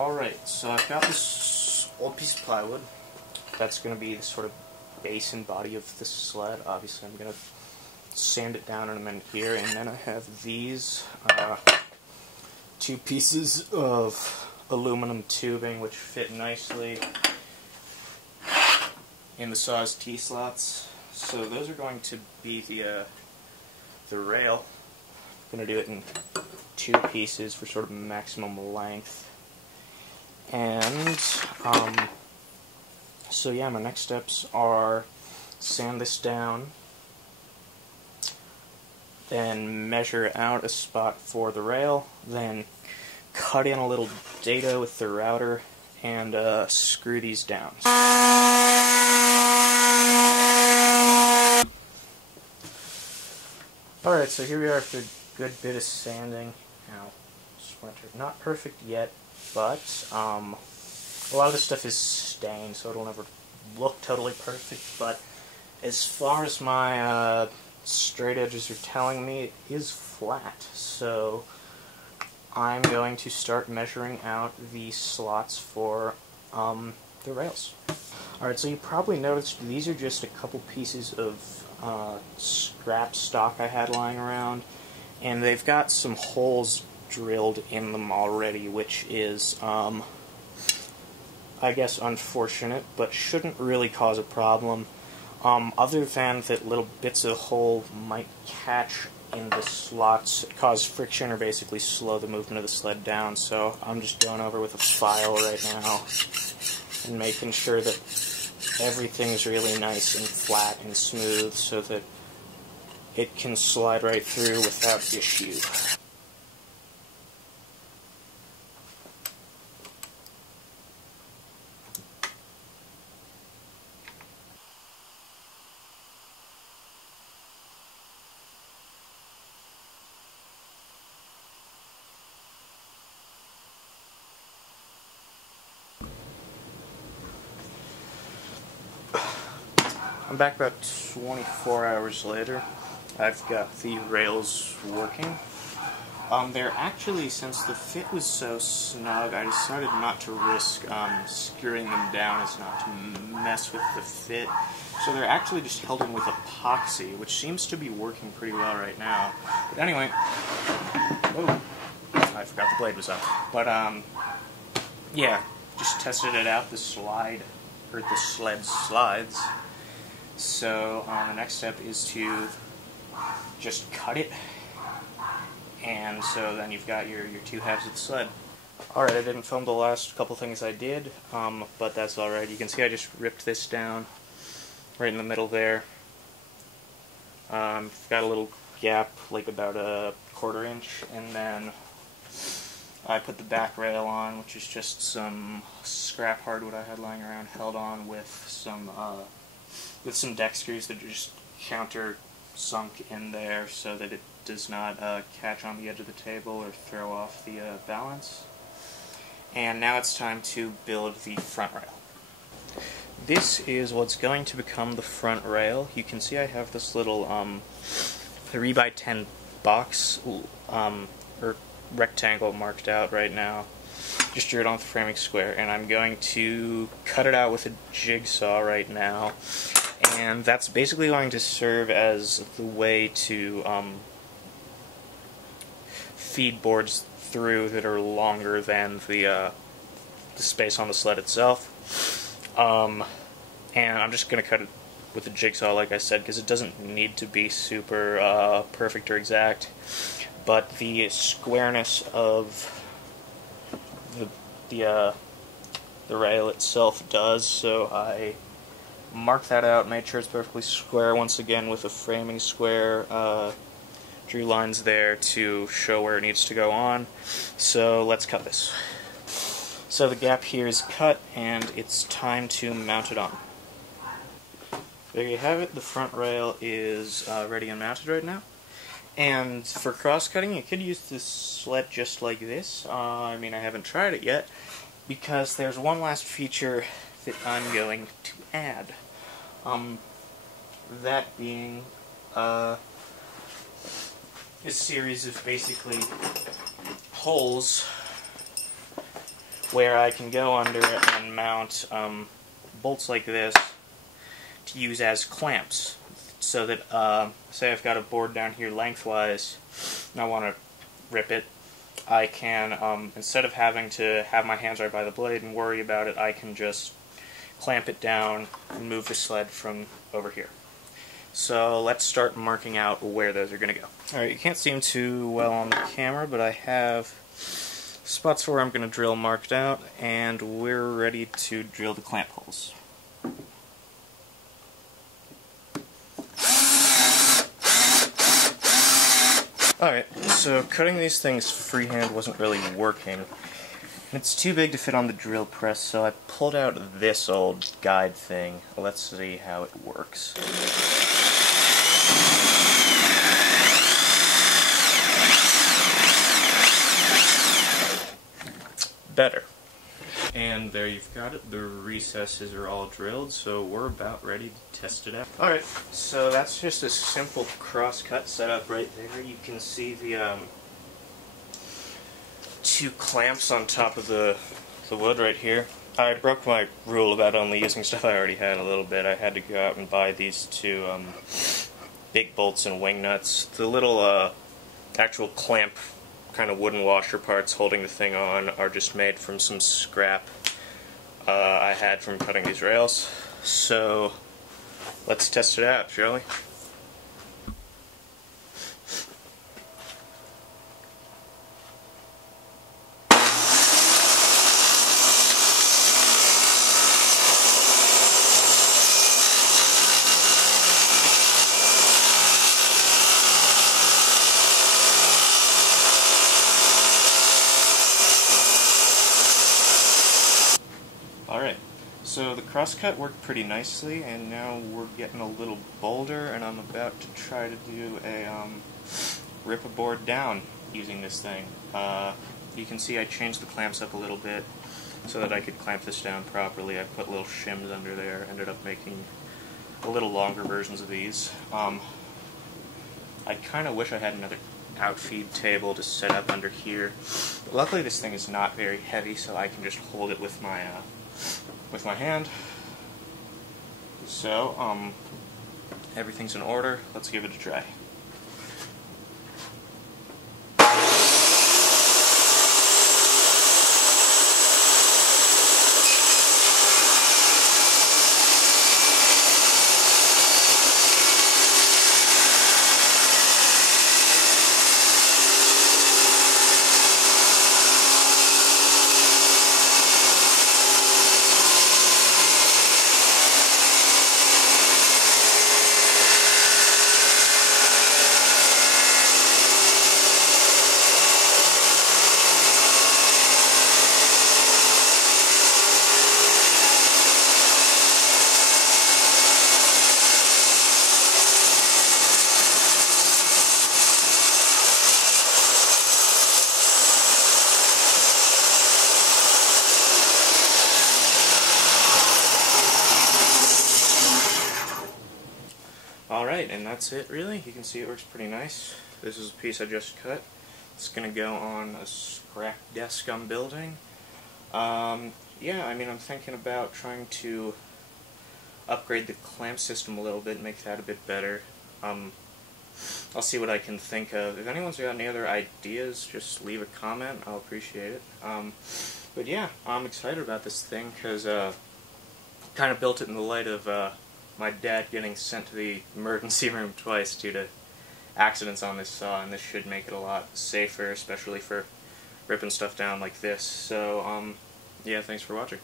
Alright, so I've got this old piece of plywood. That's going to be the sort of base and body of the sled. Obviously I'm going to sand it down in a minute here, and then I have these two pieces of aluminum tubing which fit nicely in the saw's T-slots. So those are going to be the rail. I'm going to do it in two pieces for sort of maximum length. And so yeah, my next steps are sand this down, then measure out a spot for the rail, then cut in a little dado with the router, and screw these down. Alright, so here we are after a good bit of sanding. Now, splintered. Not perfect yet, but a lot of this stuff is stained, so it'll never look totally perfect, but as far as my straight edges are telling me, it is flat. So I'm going to start measuring out the slots for the rails. Alright, so you probably noticed these are just a couple pieces of scrap stock I had lying around, and they've got some holes drilled in them already, which is, I guess, unfortunate, but shouldn't really cause a problem, other than that little bits of hole might catch in the slots, cause friction, or basically slow the movement of the sled down. So I'm just going over with a file right now and making sure that everything's really nice and flat and smooth so that it can slide right through without issue. I'm back about 24 hours later. I've got the rails working. They're actually, since the fit was so snug, I decided not to risk screwing them down as not to mess with the fit. So they're actually just held in with epoxy, which seems to be working pretty well right now. But anyway, oh, I forgot the blade was up. But yeah, just tested it out. The sled slides. So the next step is to just cut it, and so then you've got your two halves of the sled. Alright, I didn't film the last couple things I did, but that's alright. You can see I just ripped this down right in the middle there. Got a little gap, like about a 1/4 inch, and then I put the back rail on, which is just some scrap hardwood I had lying around, held on with some deck screws that are just counter-sunk in there so that it does not catch on the edge of the table or throw off the balance. And now it's time to build the front rail. This is what's going to become the front rail. You can see I have this little 3x10 box or rectangle marked out right now. Just drew it on the framing square, and I'm going to cut it out with a jigsaw right now. And that's basically going to serve as the way to feed boards through that are longer than the space on the sled itself. And I'm just going to cut it with a jigsaw, like I said, because it doesn't need to be super perfect or exact. But the squareness of the rail itself does, so I marked that out, made sure it's perfectly square once again with a framing square, drew lines there to show where it needs to go on. So let's cut this. So the gap here is cut, and it's time to mount it on. There you have it, the front rail is ready and mounted right now. And for cross-cutting, you could use this sled just like this. I mean, I haven't tried it yet, because there's one last feature that I'm going to add. That being a series of basically holes where I can go under it and mount bolts like this to use as clamps, so that, say I've got a board down here lengthwise, and I want to rip it, I can, instead of having to have my hands right by the blade and worry about it, I can just clamp it down and move the sled from over here. So let's start marking out where those are going to go. Alright, you can't see them too well on the camera, but I have spots where I'm going to drill marked out, and we're ready to drill the clamp holes. Alright, so cutting these things freehand wasn't really working. It's too big to fit on the drill press, so I pulled out this old guide thing. Let's see how it works. Better. And there you've got it. The recesses are all drilled, so we're about ready to test it out. Alright, so that's just a simple crosscut setup right there. You can see the two clamps on top of the wood right here. I broke my rule about only using stuff I already had a little bit. I had to go out and buy these two big bolts and wing nuts. The little actual clamp kind of wooden washer parts holding the thing on are just made from some scrap I had from cutting these rails. So let's test it out, shall we? Alright, so the crosscut worked pretty nicely, and now we're getting a little bolder, and I'm about to try to do a rip a board down using this thing. You can see I changed the clamps up a little bit so that I could clamp this down properly. I put little shims under there, ended up making a little longer versions of these. I kind of wish I had another outfeed table to set up under here. But luckily this thing is not very heavy, so I can just hold it with my hand. So, everything's in order. Let's give it a try. Alright, and that's it really. You can see it works pretty nice. This is a piece I just cut. It's going to go on a scrap desk I'm building. Yeah, I mean, I'm thinking about trying to upgrade the clamp system a little bit and make that a bit better. I'll see what I can think of. If anyone's got any other ideas, just leave a comment. I'll appreciate it. But yeah, I'm excited about this thing because kind of built it in the light of my dad getting sent to the emergency room twice due to accidents on this saw, and this should make it a lot safer, especially for ripping stuff down like this. So, yeah, thanks for watching.